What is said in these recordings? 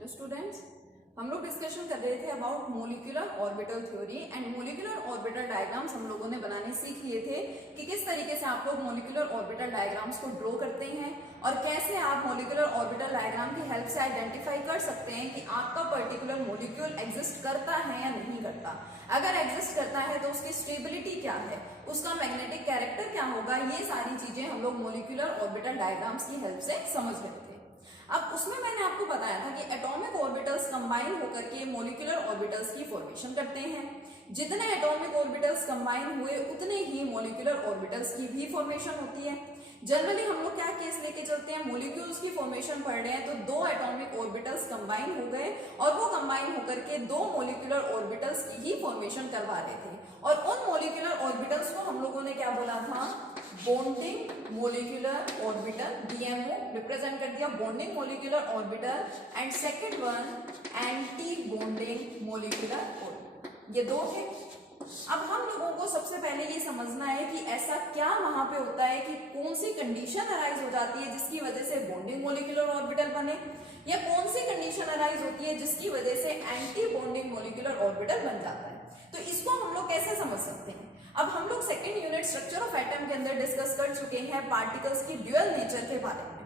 Hello students, हम लोग discussion कर रहे थे about molecular orbital theory and molecular orbital diagrams हम लोगों ने बनाने सीख लिए थे कि किस तरीके से आप लोग मोलिकुलर ऑर्बिटल डायग्राम्स को ड्रॉ करते हैं और कैसे आप मोलिकुलर ऑर्बिटल डायग्राम की हेल्प से आइडेंटिफाई कर सकते हैं कि आपका पर्टिकुलर मोलिक्यूल एग्जिस्ट करता है या नहीं करता। अगर एग्जिस्ट करता है तो उसकी स्टेबिलिटी क्या है, उसका मैग्नेटिक कैरेक्टर क्या होगा, ये सारी चीजें हम लोग मोलिकुलर ऑर्बिटल डायग्राम्स की हेल्प से समझ रहे थे। अब उसमें मैंने आपको बताया था कि एटॉमिक ऑर्बिटल्स कंबाइन होकर के मोलिकुलर ऑर्बिटल्स की फॉर्मेशन करते हैं। जितने एटॉमिक ऑर्बिटल्स कंबाइन हुए उतने ही मोलिकुलर ऑर्बिटल्स की भी फॉर्मेशन होती है। जनरली हम लोग क्या केस लेके चलते हैं, मोलिक्यूल्स की फॉर्मेशन पढ़ रहे हैं तो दो एटॉमिक ऑर्बिटल्स कंबाइन हो गए और वो कंबाइन होकर के दो मोलिकुलर ऑर्बिटल्स की ही फॉर्मेशन करवा रहे थे और उन मोलिकुलर ऑर्बिटल्स को हम लोगों ने क्या बोला था, bonding molecular orbital, BMO represent कर दिया, bonding molecular orbital and second one anti bonding molecular orbital. ये दो थे। अब हम लोगों को सबसे पहले ये समझना है कि ऐसा क्या वहां पे होता है कि कौन सी कंडीशन अराइज हो जाती है जिसकी वजह से बॉन्डिंग मोलिकुलर ऑर्बिटल बने, या कौन सी कंडीशन अराइज होती है जिसकी वजह से एंटी बॉन्डिंग मोलिकुलर ऑर्बिटल बन जाता है। तो इसको हम लोग कैसे समझ सकते हैं। अब हम लोग second unit structure of atom के अंदर डिस्कस कर चुके हैं पार्टिकल्स की ड्यूअल नेचर के बारे में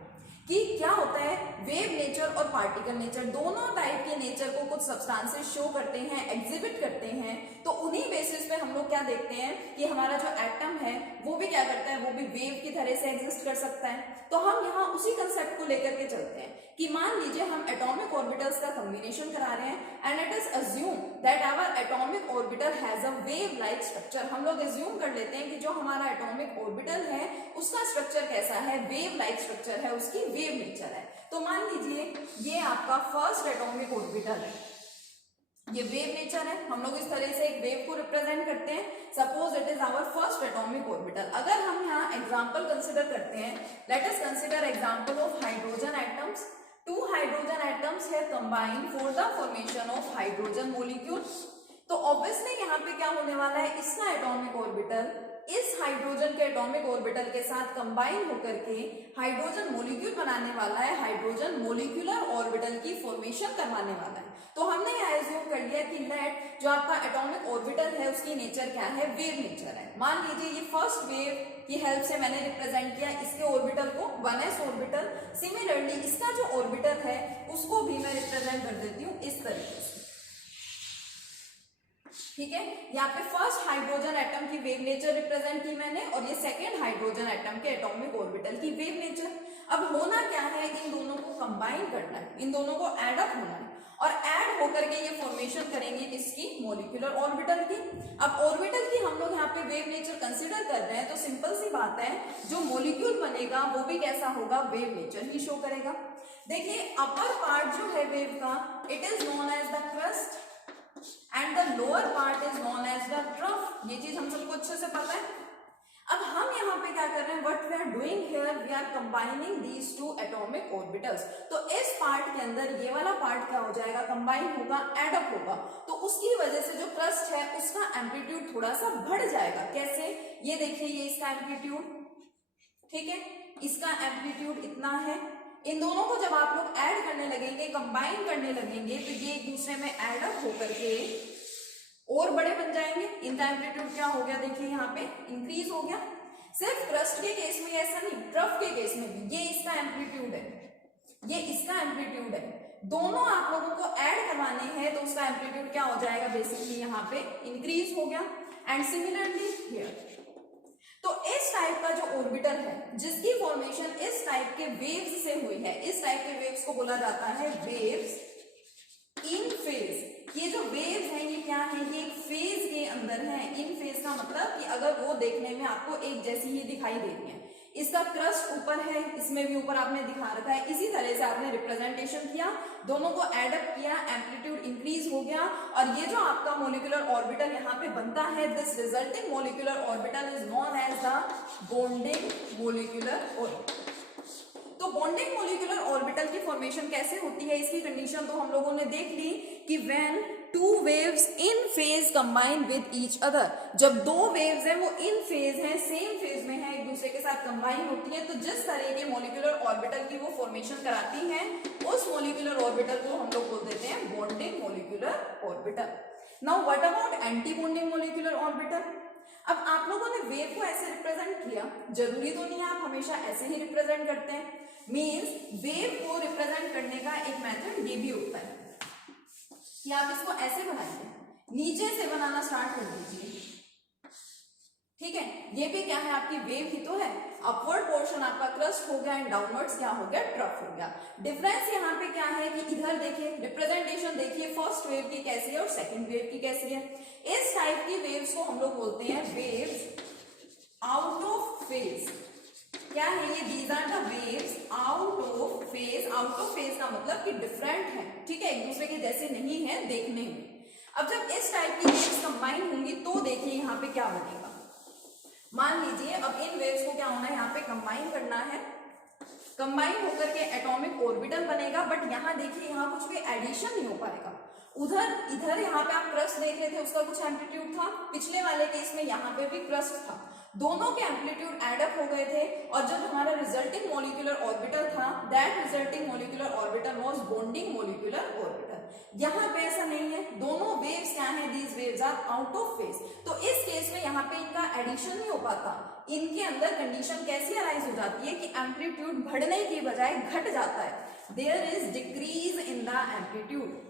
कि क्या होता है, वेव नेचर और पार्टिकल नेचर दोनों टाइप के नेचर को कुछ सब्सटेंसेस शो करते हैं, एग्जिबिट करते हैं। तो उन्हीं बेसिस पे हम लोग क्या देखते हैं कि हमारा जो एटम है वो भी क्या करता है, वो भी वेव की तरह से एग्जिस्ट कर सकता है। तो हम यहाँ उसी कंसेप्ट को लेकर के चलते हैं कि मान लीजिए हम एटॉमिक ऑर्बिटल्स का कॉम्बिनेशन करा रहे हैं and it is assume that our atomic orbital has a wave like structure. हम लोग अज्यूम कर लेते हैं कि जो हमारा एटॉमिक ऑर्बिटल है उसका स्ट्रक्चर कैसा है, वेव लाइक स्ट्रक्चर है, उसकी वेव नेचर है। तो मान लीजिए ये आपका फर्स्ट एटॉमिक ऑर्बिटल है, ये वेव नेचर है। हम लोग इस तरह से एक वेव को रिप्रेजेंट करते हैं। Suppose it is our first atomic orbital. अगर हम यहाँ एग्जांपल कंसीडर करते हैं, let us consider example of hydrogen atoms. Two hydrogen atoms है combined for the formation of hydrogen molecules. तो ऑब्वियसली यहाँ पे क्या होने वाला है, इसका एटॉमिक ऑर्बिटल इस हाइड्रोजन के एटॉमिक ऑर्बिटल के साथ कंबाइन होकर के हाइड्रोजन मॉलिक्यूल बनाने वाला है, हाइड्रोजन मॉलिक्यूलर ऑर्बिटल की फॉर्मेशन करवाने वाला है। तो हमने यह एज्यूम कर लिया कि लेट जो आपका एटॉमिक ऑर्बिटल है उसकी नेचर क्या है, वेव नेचर है। मान लीजिए ये फर्स्ट वेव की हेल्प से मैंने रिप्रेजेंट किया इसके ऑर्बिटल को 1s ऑर्बिटल। सिमिलरली इसका जो ऑर्बिटल है उसको भी मैं रिप्रेजेंट कर देती हूँ इस तरीके से, ठीक है। यहाँ पे फर्स्ट हाइड्रोजन एटम की वेव नेचर रिप्रेजेंट की मैंने और ये सेकेंड हाइड्रोजन एटम के एटॉमिक ऑर्बिटल की वेव नेचर। अब होना क्या है, इन दोनों को कंबाइन करना है, इन दोनों को एड अप होना है और ऐड होकर के ये फॉर्मेशन करेंगे इसकी मोलिकुलर ऑर्बिटल की। अब ऑर्बिटल की हम लोग यहाँ पे वेव नेचर कंसीडर कर रहे हैं तो सिंपल सी बात है, जो मोलिक्यूल बनेगा वो भी कैसा होगा, वेव नेचर ही शो करेगा। देखिए अपर पार्ट जो है वेव का, it is known as the crest and the lower part is known as the trough. ये चीज हम सबको अच्छे से पता है। अब हम यहाँ पे क्या कर रहे हैं, what we are doing here, we are combining these two atomic orbitals. तो इस पार्ट के अंदर ये वाला पार्ट क्या हो जाएगा, कंबाइन होगा, एड अप होगा। तो उसकी वजह से जो क्रस्ट है उसका एम्पलीट्यूड थोड़ा सा बढ़ जाएगा। कैसे, ये देखिए ये इसका एम्पलीट्यूड, ठीक है, इसका एम्पलीट्यूड इतना है। इन दोनों को जब आप लोग ऐड करने लगेंगे, कंबाइन करने लगेंगे, तो ये एक दूसरे में ऐड अप होकर के और बड़े बन जाएंगे। इनका एम्पलीट्यूड क्या हो गया, देखिए यहाँ पे इंक्रीज हो गया। सिर्फ क्रस्ट के केस में ऐसा नहीं, ट्रफ के केस में भी ये इसका एम्पलीट्यूड है, ये इसका एम्पलीट्यूड है। दोनों आप लोगों को ऐड करवाने हैं तो उसका एम्पलीट्यूड क्या हो जाएगा, बेसिकली यहाँ पे इंक्रीज हो गया। एंड सिमिलरली हियर, तो इस टाइप का जो ऑर्बिटल है जिसकी फॉर्मेशन इस टाइप के वेव्स से हुई है, इस टाइप के वेव्स को बोला जाता है वेव्स इन फेज। ये जो वेव्स हैं ये क्या है, ये एक फेज के अंदर है। इन फेज का मतलब कि अगर वो देखने में आपको एक जैसी ही दिखाई दे रही है, इसका क्रस्ट ऊपर है, इसमें भी ऊपर आपने दिखा रखा है, इसी तरह से आपने रिप्रेजेंटेशन किया, दोनों को एड अप किया, एम्पलीट्यूड इंक्रीज हो गया और ये जो आपका मोलिकुलर ऑर्बिटल यहाँ पे बनता है, this resulting molecular orbital is known as the bonding molecular orbital. तो बॉन्डिंग मोलिकुलर ऑर्बिटल की फॉर्मेशन कैसे होती है, इसकी कंडीशन तो हम लोगों ने देख ली कि when two waves in phase combine with each other, जब दो वेव्स हैं वो इन फेज हैं, सेम फेज में है, एक दूसरे के साथ कंबाइन होती है, तो जिस तरह के मोलिकुलर ऑर्बिटल की वो फॉर्मेशन कराती हैं, उस मोलिकुलर ऑर्बिटल को हम लोग बोल देते हैं bonding molecular orbital. Now what about anti bonding molecular orbital? अब आप लोगों ने वेव को ऐसे रिप्रेजेंट किया, जरूरी तो नहीं है आप हमेशा ऐसे ही रिप्रेजेंट करते हैं, मींस वेव को रिप्रेजेंट करने का एक मेथड ये भी होता है कि आप इसको ऐसे बनाइए, नीचे से बनाना स्टार्ट कर दीजिए, ठीक है। ये भी क्या है, आपकी वेव ही तो है। अपवर्ड पोर्शन आपका क्रस्ट हो गया एंड डाउनवर्ड्स क्या हो गया, ट्रफ हो गया। डिफरेंस यहाँ पे क्या है कि इधर देखिए, रिप्रेजेंटेशन देखिए, फर्स्ट वेव की कैसी है और सेकंड वेव की कैसी है। इस टाइप की वेव्स को हम लोग बोलते हैं वेव्स आउट ऑफ फेज। क्या है ये? These are the waves out of phase. Out of phase का मतलब कि डिफरेंट है, ठीक है, एक दूसरे के जैसे नहीं है देखने में। अब जब इस टाइप की वेव्स कंबाइन होंगी तो देखिए यहाँ पे क्या बनेगा। मान लीजिए अब इन वेव्स को क्या होना है, यहाँ पे कंबाइन करना है, कंबाइन होकर के एटॉमिक ऑर्बिटल बनेगा, बट यहाँ देखिए यहाँ कुछ भी एडिशन नहीं हो पाएगा। उधर इधर यहाँ पे आप क्रस्ट देख रहे थे, उसका कुछ एम्पलीट्यूड था, पिछले वाले केस में यहाँ पे भी क्रस्ट था, दोनों के एम्पलीट्यूड एड अप हो गए थे, और जब हमारा रिजल्टिंग मोलिकुलर ऑर्बिटल था, that resulting molecular orbital was bonding molecular orbital. यहाँ पे ऐसा नहीं है, दोनों वेव्स क्या है, these waves are out of phase. तो इस केस में यहाँ पे इनका एडिशन नहीं हो पाता, इनके अंदर कंडीशन कैसी अराइज हो जाती है कि एम्पलीट्यूड बढ़ने की बजाय घट जाता है, there is decrease in the amplitude.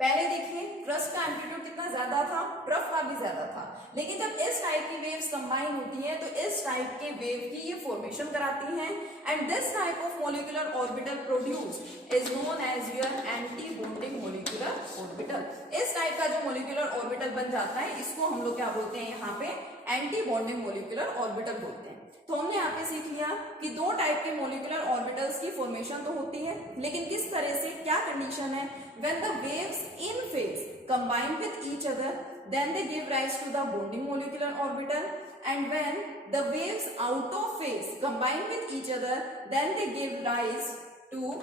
पहले देखिए क्रस्ट का एम्पलीट्यूड कितना ज्यादा था, ट्रफ का भी ज्यादा था, लेकिन जब इस टाइप की वेव्स कंबाइन होती हैं तो इस टाइप के वेव की ये फॉर्मेशन कराती हैं, and this type of molecular orbital produced is known as your anti bonding molecular orbital. इस टाइप का जो मोलिकुलर ऑर्बिटल बन जाता है इसको हम लोग क्या बोलते हैं, यहाँ पे एंटी बॉन्डिंग मोलिकुलर ऑर्बिटल बोलते हैं। तो हमने यहाँ पे सीख लिया कि दो टाइप के मोलिकुलर ऑर्बिटल्स की फॉर्मेशन तो होती है, लेकिन किस तरह से, क्या कंडीशन है, when the waves in phase combine with each other then they give rise to the bonding molecular orbital, and when the waves out of phase combine with each other then they give rise to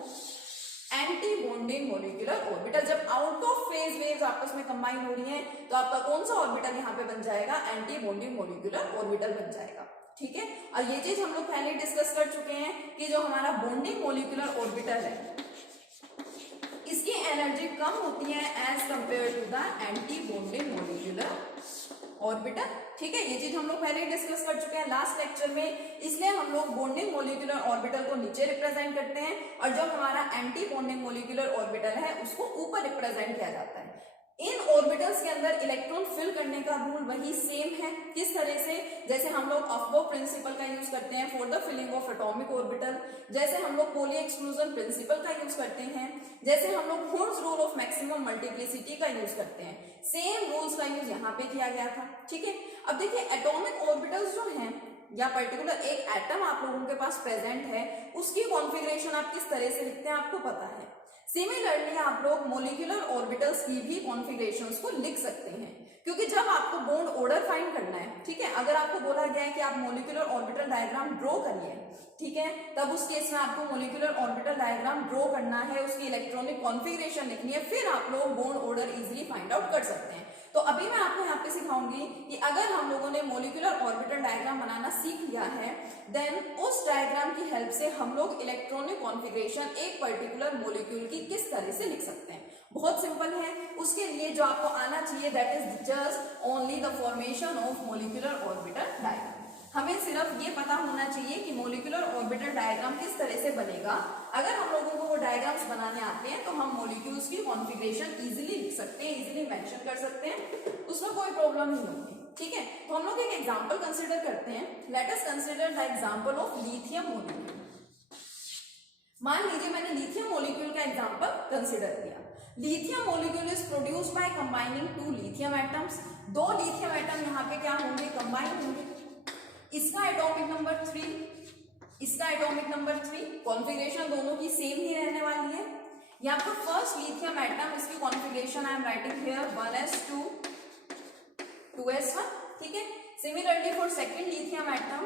anti bonding molecular orbital. जब out of phase waves आपस में combine हो रही हैं तो आपका कौन सा ऑर्बिटल यहाँ पे बन जाएगा, एंटी बॉन्डिंग मोलिकुलर ऑर्बिटल बन जाएगा, ठीक है। और ये चीज हम लोग पहले डिस्कस कर चुके हैं कि जो हमारा बॉन्डिंग मोलिकुलर ऑर्बिटल है इसकी एनर्जी कम होती है as compare to the anti bonding molecular orbital, ठीक है। ये चीज हम लोग पहले डिस्कस कर चुके हैं लास्ट लेक्चर में, इसलिए हम लोग बॉन्डिंग मोलिकुलर ऑर्बिटल को नीचे रिप्रेजेंट करते हैं और जो हमारा एंटी बॉन्डिंग मोलिकुलर ऑर्बिटल है उसको ऊपर रिप्रेजेंट किया जाता है। इन ऑर्बिटल्स के अंदर इलेक्ट्रॉन फिल करने का रूल वही सेम है, किस तरह से, जैसे हम लोग अफबो प्रिंसिपल का यूज करते हैं for the filling of atomic orbital, जैसे हम लोग पोली एक्सक्लूजन प्रिंसिपल का यूज करते हैं, जैसे हम लोग हॉर्न्स रूल ऑफ मैक्सिमम मल्टीप्लिसिटी का यूज करते हैं, सेम रूल्स का यूज यहाँ पे किया गया था, ठीक है। अब देखिए एटॉमिक ऑर्बिटल्स जो हैं या पर्टिकुलर एक एटम आप लोगों के पास प्रेजेंट है उसकी कॉन्फ़िगरेशन आप किस तरह से लिखते हैं आपको पता है। सिमिलरली आप लोग मोलिकुलर ऑर्बिटल्स की भी कॉन्फ़िगरेशंस को लिख सकते हैं, क्योंकि जब आपको बॉन्ड ऑर्डर फाइंड करना है, ठीक है, अगर आपको बोला गया है कि आप मोलिकुलर ऑर्बिटल डायग्राम ड्रॉ करिए, ठीक है, तब उस केस में आपको मोलिकुलर ऑर्बिटल डायग्राम ड्रॉ करना है, उसकी इलेक्ट्रॉनिक कॉन्फ़िगरेशन लिखनी है, फिर आप लोग bond order easily find out कर सकते हैं। तो अभी मैं आपको यहाँ पे सिखाऊंगी कि अगर हम लोगों ने मोलिकुलर ऑर्बिटल डायग्राम बनाना सीख लिया है, देन उस डायग्राम की हेल्प से हम लोग इलेक्ट्रॉनिक कॉन्फ़िगरेशन एक पर्टिकुलर मोलिक्यूल की किस तरह से लिख सकते हैं। बहुत सिंपल है, उसके लिए जो आपको आना चाहिए that is just only the formation of molecular orbital diagram. हमें सिर्फ ये पता होना चाहिए कि मोलिकुलर ऑर्बिटल डायग्राम किस तरह से बनेगा। अगर हम लोगों को वो डायग्राम्स बनाने आते हैं तो हम मॉलिक्यूल्स की कॉन्फ़िगरेशन इजीली लिख सकते हैं, इजीली मेंशन कर सकते हैं, उसमें कोई प्रॉब्लम नहीं होगी, ठीक है। तो हम लोग एक एग्जांपल कंसीडर करते हैं। Let us consider the example of lithium molecule. मान लीजिए मैंने लिथियम मॉलिक्यूल का एग्जांपल कंसीडर किया। Lithium molecule is produced by combining two lithium atoms. दो लिथियम एटम यहाँ पे क्या होंगे, कंबाइन होंगे। इसका एटॉमिक नंबर 3, इसका एटॉमिक नंबर 3, कॉन्फ़िगरेशन दोनों की सेम ही रहने वाली है। यहाँ पर फर्स्ट लिथियम एटम, इसकी configuration I am writing here 1s2 2s1, ठीक है। Similarly for second lithium atom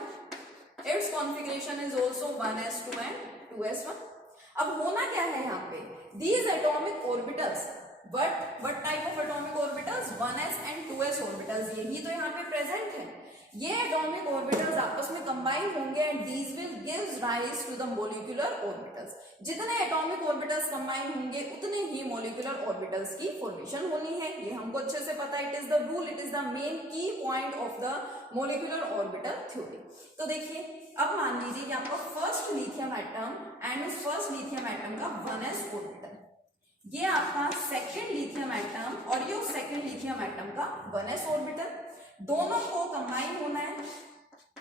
it's configuration is also 1s2 and 2s1। अब होना क्या है यहाँ पे, these atomic orbitals What type of atomic orbitals? 1s and 2s orbitals, यही तो यहाँ पे प्रेजेंट है। ये एटॉमिक ऑर्बिटल्स आपस में कंबाइन होंगे and these will gives rise to the molecular orbitals. जितने एटॉमिक ऑर्बिटल्स कंबाइन होंगे उतने ही मोलिकुलर ऑर्बिटल्स की फॉर्मेशन होनी है, ये हमको अच्छे से पता है। It is the rule, it is the main key point of the molecular orbital theory. तो देखिए, अब मान लीजिए कि आपका फर्स्ट लिथियम एटम एंड उस फर्स्ट लिथियम एटम का 1s ऑर्बिटल, ये आपका सेकेंड लिथियम एटम और ये सेकेंड लिथियम एटम का 1s ऑर्बिटल, दोनों को कंबाइन होना है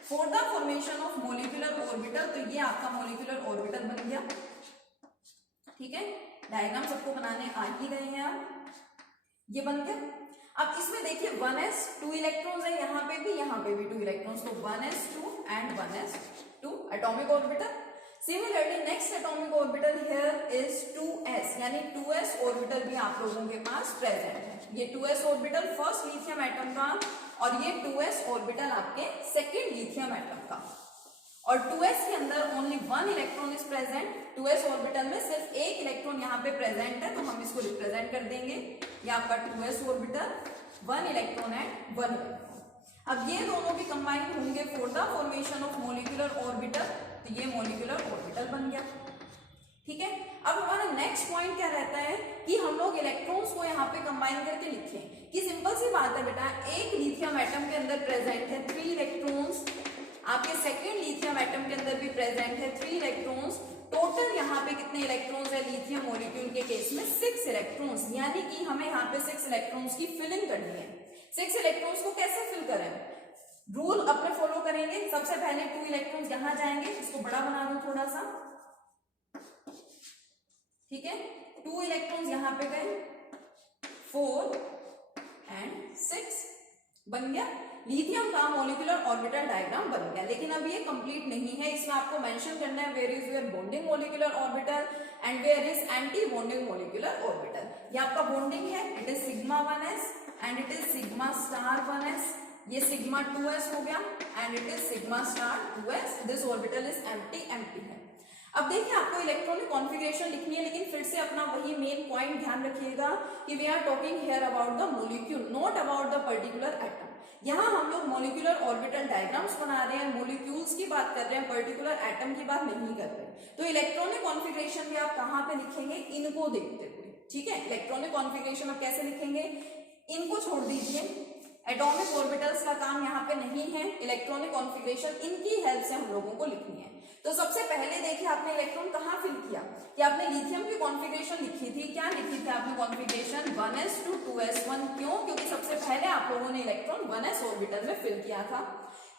for the formation of molecular orbital. तो ये आपका मोलिकुलर ऑर्बिटल बन गया, ठीक है। डायग्राम सबको बनाने आ ही गए हैं आप, ये बन गया। अब इसमें देखिए 1s 2 इलेक्ट्रॉन्स है, यहाँ पे भी 2 इलेक्ट्रॉन्स, तो 1s2 and 1s2 atomic orbital. Similarly next atomic orbital here is 2s, यानी 2s ऑर्बिटल भी आप लोगों के पास प्रेजेंट है। ये 2s orbital first lithium atom का और ये 2s ऑर्बिटल आपके सेकेंड लिथियम एटम का, और 2s के अंदर only 1 electron is present. 2s orbital में सिर्फ एक इलेक्ट्रॉन यहाँ पे प्रेजेंट है, तो हम इसको रिप्रेजेंट कर देंगे, ये आपका 2s orbital, 1 electron and 1 electron. अब ये दोनों भी कंबाइन होंगे for the formation of molecular orbital, तो ये मोलिकुलर ऑर्बिटल बन गया, ठीक है। अब हमारा नेक्स्ट पॉइंट क्या रहता है कि हम लोग इलेक्ट्रॉन्स को यहाँ पे कंबाइन करके लिखें, कि सिंपल सी बात है बेटा, एक लिथियम एटम के अंदर प्रेजेंट है 3 इलेक्ट्रॉन्स, आपके सेकेंड लिथियम एटम के अंदर भी प्रेजेंट है 3 इलेक्ट्रॉन्स, टोटल यहाँ पे कितने इलेक्ट्रॉन्स है लिथियम मॉलिक्यूल के केस में 6 इलेक्ट्रॉन्स, यानी कि हमें यहाँ पे 6 इलेक्ट्रॉन्स की फिलिंग करनी है। 6 इलेक्ट्रॉन्स को कैसे फिल करें, रूल अपने फॉलो करेंगे। सबसे पहले 2 इलेक्ट्रॉन्स यहाँ जाएंगे, इसको बड़ा बना दो थोड़ा सा, ठीक है। 2 इलेक्ट्रॉन्स यहाँ पे गए, 4 एंड 6 बन गया, लिथियम का मॉलिक्यूलर ऑर्बिटल डायग्राम बन गया। लेकिन अब ये कंप्लीट नहीं है, इसमें आपको मेंशन करना है where is your bonding molecular orbital and where is anti bonding molecular orbital. ये आपका बॉन्डिंग है, it is sigma 1s and it is sigma star 1s, ये सिग्मा 2s हो गया and it is sigma star 2s, this orbital is empty है। अब देखिए, आपको इलेक्ट्रॉनिक कॉन्फ़िगरेशन लिखनी है, लेकिन फिर से अपना वही मेन पॉइंट ध्यान रखिएगा कि we are talking here about the molecule, not about the particular atom. यहाँ हम लोग मॉलिक्यूलर ऑर्बिटल डायग्राम्स बना रहे हैं, मॉलिक्यूल्स की बात कर रहे हैं, पर्टिकुलर एटम की बात नहीं कर रहे। तो इलेक्ट्रॉनिक कॉन्फ़िगरेशन भी आप कहाँ पे लिखेंगे, इनको देखते हुए, ठीक है। इलेक्ट्रॉनिक कॉन्फ़िगरेशन आप कैसे लिखेंगे, इनको छोड़ दीजिए, एटॉमिक ऑर्बिटल्स का काम यहाँ पे नहीं है, इलेक्ट्रॉनिक कॉन्फ़िगरेशन इनकी हेल्प से हम लोगों को लिखनी है। तो सबसे पहले देखिए, आपने इलेक्ट्रॉन कहाँ फिल किया, कि आपने लिथियम की कॉन्फ़िगरेशन लिखी थी, क्या लिखी थी आपने कॉन्फ़िगरेशन 1s2 2s1, क्यों, क्योंकि सबसे पहले आप लोगों ने इलेक्ट्रॉन 1s ऑर्बिटल में फिल किया था।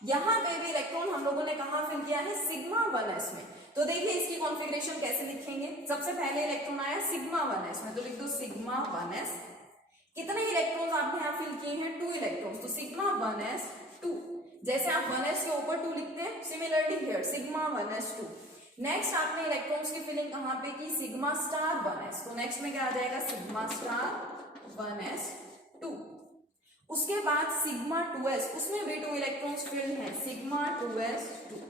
यहाँ पे भी इलेक्ट्रॉन हम लोगों ने कहाँ फिल किया है, सिग्मा 1s में। तो देखिए इसकी कॉन्फ़िगरेशन कैसे लिखेंगे, सबसे पहले इलेक्ट्रॉन आया सिग्मा 1s में, तो लिख दो सिग्मा 1s। कितने इलेक्ट्रॉन्स आपने यहाँ फिल किए हैं, 2 इलेक्ट्रॉन्स, तो सिग्मा 1s2। जैसे आप 1s के ऊपर 2 लिखते हैं, similarly here sigma 1s2। Next आपने इलेक्ट्रॉन्स की फिलिंग कहाँ पे की, सिग्मा स्टार 1s, तो नेक्स्ट में क्या आ जाएगा, सिग्मा स्टार 1s2। उसके बाद सिग्मा 2s, उसमें भी 2 इलेक्ट्रॉन्स फिल्ड हैं, सिग्मा 2s2,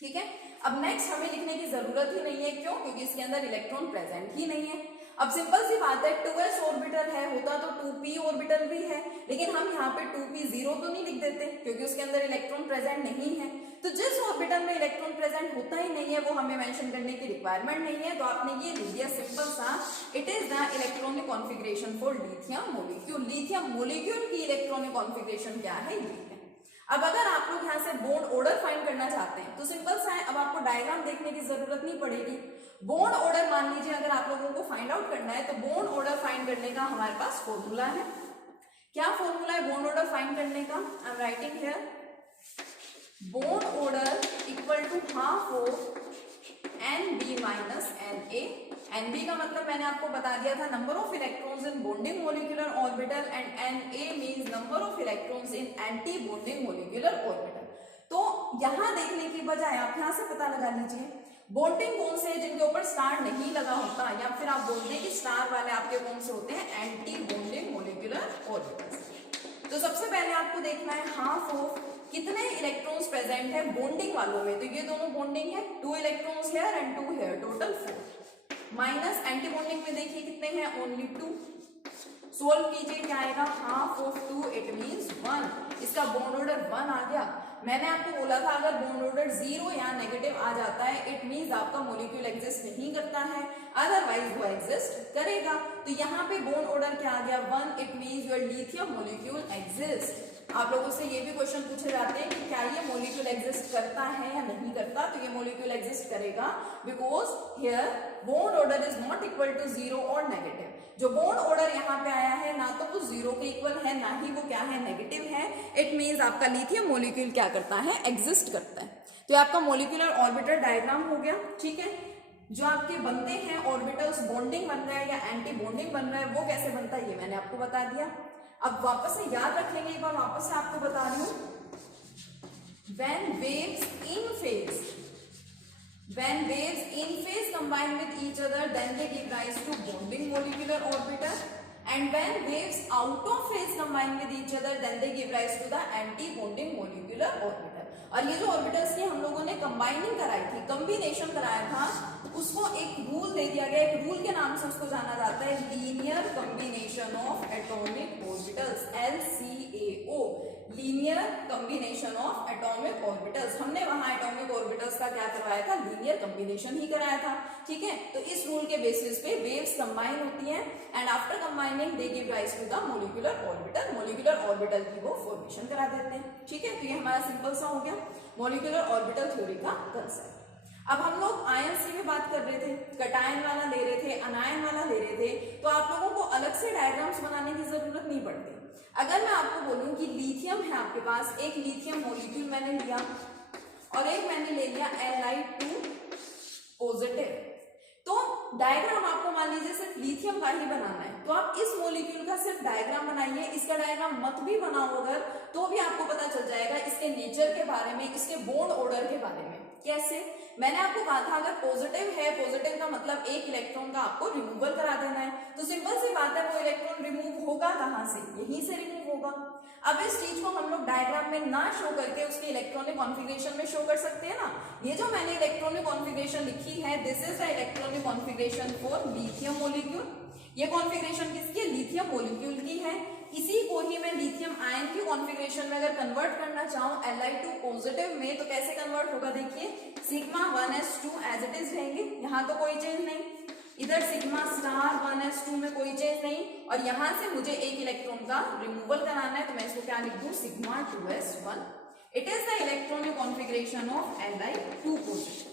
ठीक है। अब नेक्स्ट हमें लिखने की जरूरत ही नहीं है, क्यों, क्योंकि इसके अंदर इलेक्ट्रॉन प्रेजेंट ही नहीं है। अब सिंपल सी बात है, 2s ऑर्बिटल है, होता तो 2p ऑर्बिटल भी है, लेकिन हम यहाँ पे 2p0 तो नहीं लिख देते, क्योंकि उसके अंदर इलेक्ट्रॉन प्रेजेंट नहीं है। तो जिस ऑर्बिटल में इलेक्ट्रॉन प्रेजेंट होता ही नहीं है, वो हमें मेंशन करने की रिक्वायरमेंट नहीं है, तो आपने ये लिख दिया सिंपल सा, it is the electronic configuration for lithium molecule. Lithium molecule की इलेक्ट्रॉनिक कॉन्फ़िगरेशन क्या है, ये है। अब अगर आप लोग यहाँ से बॉन्ड ऑर्डर फाइंड करना चाहते हैं, तो सिंपल सा है, अब आपको डायग्राम देखने की जरूरत नहीं पड़ेगी। बॉन्ड ऑर्डर मान लीजिए अगर आप लोगों को फाइंड आउट करना है, तो बॉन्ड ऑर्डर फाइंड करने का हमारे पास फॉर्मूला है। क्या फॉर्मूला है बॉन्ड ऑर्डर फाइंड करने का, I am writing here, bond order equal to half of NB minus NA। NB का मतलब मैंने आपको बता दिया था, number of electrons in bonding molecular orbital, and NA means number of electrons in anti bonding molecular orbital. तो यहाँ देखने की बजाय आप यहाँ से पता लगा लीजिए बॉन्डिंग कौन से है जिनके ऊपर स्टार नहीं लगा होता, या फिर आप बोल दें कि स्टार वाले आपके कौन से होते हैं, एंटी बॉन्डिंग मॉलिक्यूलर ऑर्बिटल्स। तो सबसे पहले आपको देखना है हाफ ऑफ कितने इलेक्ट्रॉन्स प्रेजेंट है बॉन्डिंग वालों में, तो ये दोनों बॉन्डिंग है, 2 electrons here and 2 here, total 4। Minus anti bonding में देखिए कितने हैं, ओनली 2। सोल्व कीजिए, क्या आएगा, हाफ ऑफ 2 इट मींस 1। इसका बॉन्ड ऑर्डर 1 आ गया। मैंने आपको बोला था अगर बॉन्ड ऑर्डर 0 या नेगेटिव आ जाता है इट मींस आपका मॉलिक्यूल एग्जिस्ट नहीं करता है, अदरवाइज वो एग्जिस्ट करेगा। तो यहाँ पे बॉन्ड ऑर्डर क्या आ गया, 1, it means your lithium molecule exist. आप लोगों से ये भी क्वेश्चन पूछे जाते हैं कि क्या ये मॉलिक्यूल एग्जिस्ट करता है या नहीं करता, तो ये मॉलिक्यूल एग्जिस्ट करेगा because here bond order is not equal to 0 और नेगेटिव। जो बॉन्ड ऑर्डर यहाँ पे आया है ना तो वो 0 के इक्वल है ना ही वो क्या है, नेगेटिव है। इट मींस आपका लिथियम मॉलिक्यूल क्या करता है, एग्जिस्ट करता है। तो ये आपका मॉलिक्यूलर ऑर्बिटल डायग्राम हो गया, ठीक है। जो आपके बनते हैं ऑर्बिटल्स, बॉन्डिंग बन रहा है या एंटी बॉन्डिंग बन रहा है, वो कैसे बनता है ये मैंने आपको बता दिया। अब वापस से याद रख लेंगे, एक बार वापस से आपको बता रही हूं, when waves in phase combine with each other then they give rise to bonding molecular orbital, and when waves out of phase combine with each other then they give rise to the anti bonding molecular orbital। और ये जो orbitals की हम लोगों ने combining कराई थी, combination कराया था, उसको एक रूल दे दिया गया, एक रूल के नाम से उसको जाना जाता है linear combination of atomic orbitals, LCAO, linear combination of atomic orbitals. हमने वहां एटॉमिक ऑर्बिटल्स का क्या करवाया था, लीनियर कॉम्बिनेशन ही कराया था, ठीक है। तो इस रूल के बेसिस पे वेव्स कंबाइन होती हैं and after combining they give rise to the molecular orbital, molecular orbital की वो फॉर्मेशन करा देते हैं, ठीक है। तो ये हमारा सिंपल सा हो गया मॉलिक्यूलर ऑर्बिटल थ्योरी का कंसेप्ट। अब हम लोग आयन सी में बात कर रहे थे, कटायन वाला ले रहे थे, अनायन वाला ले रहे थे, तो आप लोगों को अलग से डायग्राम्स बनाने की जरूरत नहीं पड़ती। अगर मैं आपको बोलूं कि लिथियम है आपके पास, एक लिथियम मॉलिक्यूल मैंने लिया और एक मैंने ले लिया Li2 पॉजिटिव, तो डायग्राम आपको मान लीजिए सिर्फ लिथियम का ही बनाना है, तो आप इस मॉलिक्यूल का सिर्फ डायग्राम बनाइए, इसका डायग्राम मत भी बनाओ अगर, तो भी आपको पता चल जाएगा इसके नेचर के बारे में, इसके बॉन्ड ऑर्डर के बारे में। कैसे, मैंने आपको कहा था अगर पॉजिटिव है, पॉजिटिव का मतलब एक इलेक्ट्रॉन का आपको रिमूवल करा देना है, तो सिंपल सी बात है वो इलेक्ट्रॉन रिमूव होगा कहां से, यहीं से रिमूव होगा। अब इस चीज को हम लोग डायग्राम में ना शो करके उसके इलेक्ट्रॉनिक कॉन्फ़िगरेशन में शो कर सकते हैं ना। ये जो मैंने इलेक्ट्रॉनिक कॉन्फ़िगरेशन लिखी है, this is the electronic configuration for lithium molecule. ये कॉन्फ़िगरेशन किसकी है, लिथियम मॉलिक्यूल की है। इसी को ही मैं लिथियम आयन की कॉन्फ़िगरेशन में अगर कन्वर्ट करना चाहूं Li2 पॉजिटिव में, तो कैसे कन्वर्ट होगा, देखिए sigma 1s2 as it is रहेंगे, यहाँ तो कोई चेंज नहीं, इधर सिग्मा स्टार 1s2 में कोई चेंज नहीं, और यहां से मुझे एक इलेक्ट्रॉन का रिमूवल कराना है, तो मैं इसको क्या लिख दूं, sigma 2s1। It is the electronic configuration of Li2 positive.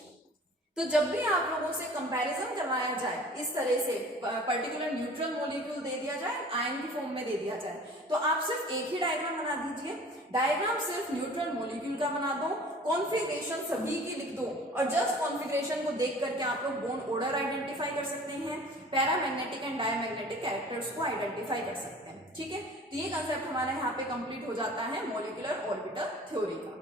तो जब भी आप लोगों से कंपैरिजन करवाया जाए, इस तरह से पर्टिकुलर न्यूट्रल मॉलिक्यूल दे दिया जाए, आयन की फॉर्म में दे दिया जाए, तो आप सिर्फ एक ही डायग्राम बना दीजिए, डायग्राम सिर्फ न्यूट्रल मॉलिक्यूल का बना दो, कॉन्फ़िगरेशन सभी की लिख दो, और जस्ट कॉन्फ़िगरेशन को देख करके आप लोग बॉन्ड ऑर्डर आइडेंटिफाई कर सकते हैं, पैरामैग्नेटिक एंड डायमैग्नेटिक कैरेक्टर्स को आइडेंटिफाई कर सकते हैं, ठीक है। तो ये कंसेप्ट हमारा यहाँ पे कंप्लीट हो जाता है मॉलिक्यूलर ऑर्बिटल थ्योरी का।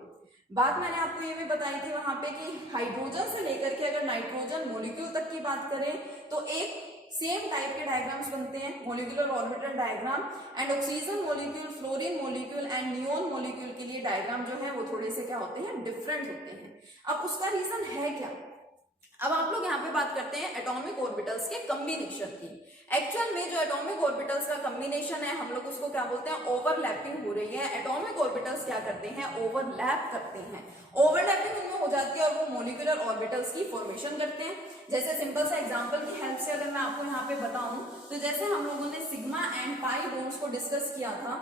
बात मैंने आपको ये भी बताई थी वहां पे कि हाइड्रोजन से लेकर के अगर नाइट्रोजन मॉलिक्यूल तक की बात करें तो एक सेम टाइप के डायग्राम्स बनते हैं, molecular orbital diagram, and oxygen molecule, fluorine molecule and neon molecule के लिए डायग्राम जो है वो थोड़े से क्या होते हैं, डिफरेंट होते हैं। अब उसका रीजन है क्या, अब आप लोग यहाँ पे बात करते हैं एटॉमिक ऑर्बिटल्स के कॉम्बिनेशन की। एक्चुअल में जो एटॉमिक ऑर्बिटल्स का कॉम्बिनेशन है हम लोग उसको क्या बोलते हैं, ओवरलैपिंग हो रही है। एटॉमिक ऑर्बिटल्स क्या करते हैं, ओवरलैप करते हैं, ओवरलैपिंग उनमें हो जाती है और वो मॉलिक्यूलर ऑर्बिटल्स की फॉर्मेशन करते हैं। जैसे सिंपल सा एग्जांपल की हेल्प से अगर मैं आपको यहाँ पे बताऊं, तो जैसे हम लोगों ने सिग्मा एंड पाई बॉन्ड्स को डिस्कस किया था,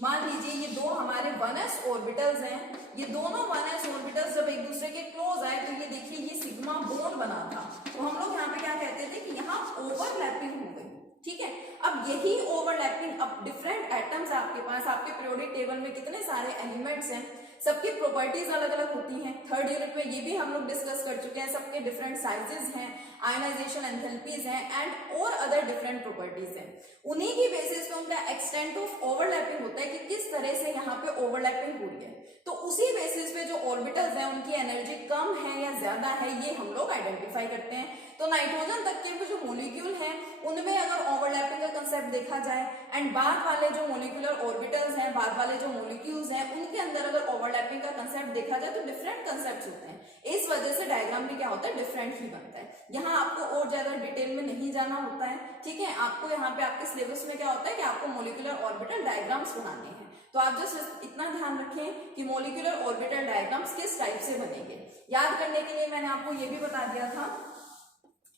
मान लीजिए ये दो हमारे 1s ऑर्बिटल्स हैं, ये दोनों 1s ऑर्बिटल्स जब एक दूसरे के क्लोज आए तो ये देखिए ये सिग्मा बॉन्ड बना था, तो हम लोग यहाँ पे क्या कहते थे कि यहाँ ओवरलैपिंग हो गई, ठीक है। अब यही ओवरलैपिंग, अब डिफरेंट एटम्स आपके पास, आपके पीरियोडिक टेबल में कितने सारे एलिमेंट्स हैं, सबकी प्रॉपर्टीज अलग अलग होती हैं। थर्ड यूनिट में ये भी हम लोग डिस्कस कर चुके हैं, सबके डिफरेंट साइजेस हैं, आयनाइजेशन एंथैल्पीज हैं एंड और अदर डिफरेंट प्रॉपर्टीज हैं। उन्हीं की बेसिस पे उनका एक्सटेंट ऑफ ओवरलैपिंग होता है कि किस तरह से यहाँ पे ओवरलैपिंग हो रही है, तो उसी बेसिस पे जो ऑर्बिटल्स हैं उनकी एनर्जी कम है या ज्यादा है ये हम लोग आइडेंटिफाई करते हैं। तो नाइट्रोजन तक के जो मॉलिक्यूल हैं उनमें अगर ओवरलैपिंग का कंसेप्ट देखा जाए एंड बाद वाले जो मॉलिक्यूलर ऑर्बिटल्स हैं, बाद वाले जो मॉलिक्यूल्स हैं उनके अंदर अगर ओवरलैप ओवरलैपिंग का कंसेप्ट देखा जाए तो डिफरेंट कंसेप्ट होते हैं, इस वजह से डायग्राम भी क्या होता है, डिफरेंट ही बनता है। यहाँ आपको और ज्यादा डिटेल में नहीं जाना होता है, ठीक है। आपको यहाँ पे आपके सिलेबस में क्या होता है कि आपको मॉलिक्यूलर ऑर्बिटल डायग्राम्स बनाने हैं, तो आप जस्ट इतना ध्यान रखें कि मॉलिक्यूलर ऑर्बिटल डायग्राम्स किस टाइप से बनेंगे। याद करने के लिए मैंने आपको ये भी बता दिया था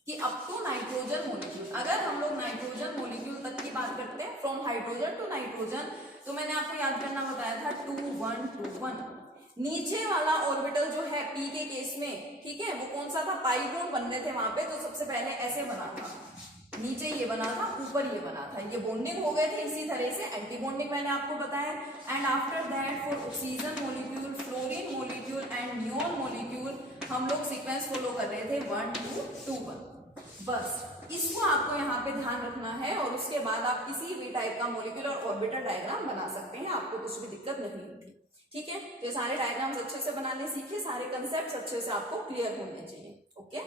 कि अप टू नाइट्रोजन मॉलिक्यूल, अगर हम लोग नाइट्रोजन मॉलिक्यूल तक की बात करते हैं, फ्रॉम हाइड्रोजन टू नाइट्रोजन, तो मैंने आपको याद करना बताया था 2 1 2 1। नीचे वाला ऑर्बिटल जो है पी के केस में, ठीक है, वो कौन सा था, पाई बॉन्ड बनने थे वहां पे, तो सबसे पहले ऐसे बना था, नीचे ये बना था, ऊपर ये बना था, ये बॉन्डिंग हो गए थे इसी तरह से, एंटी बॉन्डिंग मैंने आपको बताया। And after that for oxygen molecule, fluorine molecule and neon molecule हम लोग सीक्वेंस फॉलो कर रहे थे 1 2 2 1। बस इसको आपको यहाँ पे ध्यान रखना है, और उसके बाद आप किसी भी टाइप का मॉलिक्यूलर ऑर्बिटल डायग्राम बना सकते हैं, आपको कुछ भी दिक्कत नहीं होती, ठीक है। तो ये सारे डायग्राम्स अच्छे से बनाने सीखिए, सारे कंसेप्ट अच्छे से आपको क्लियर होने चाहिए, ओके।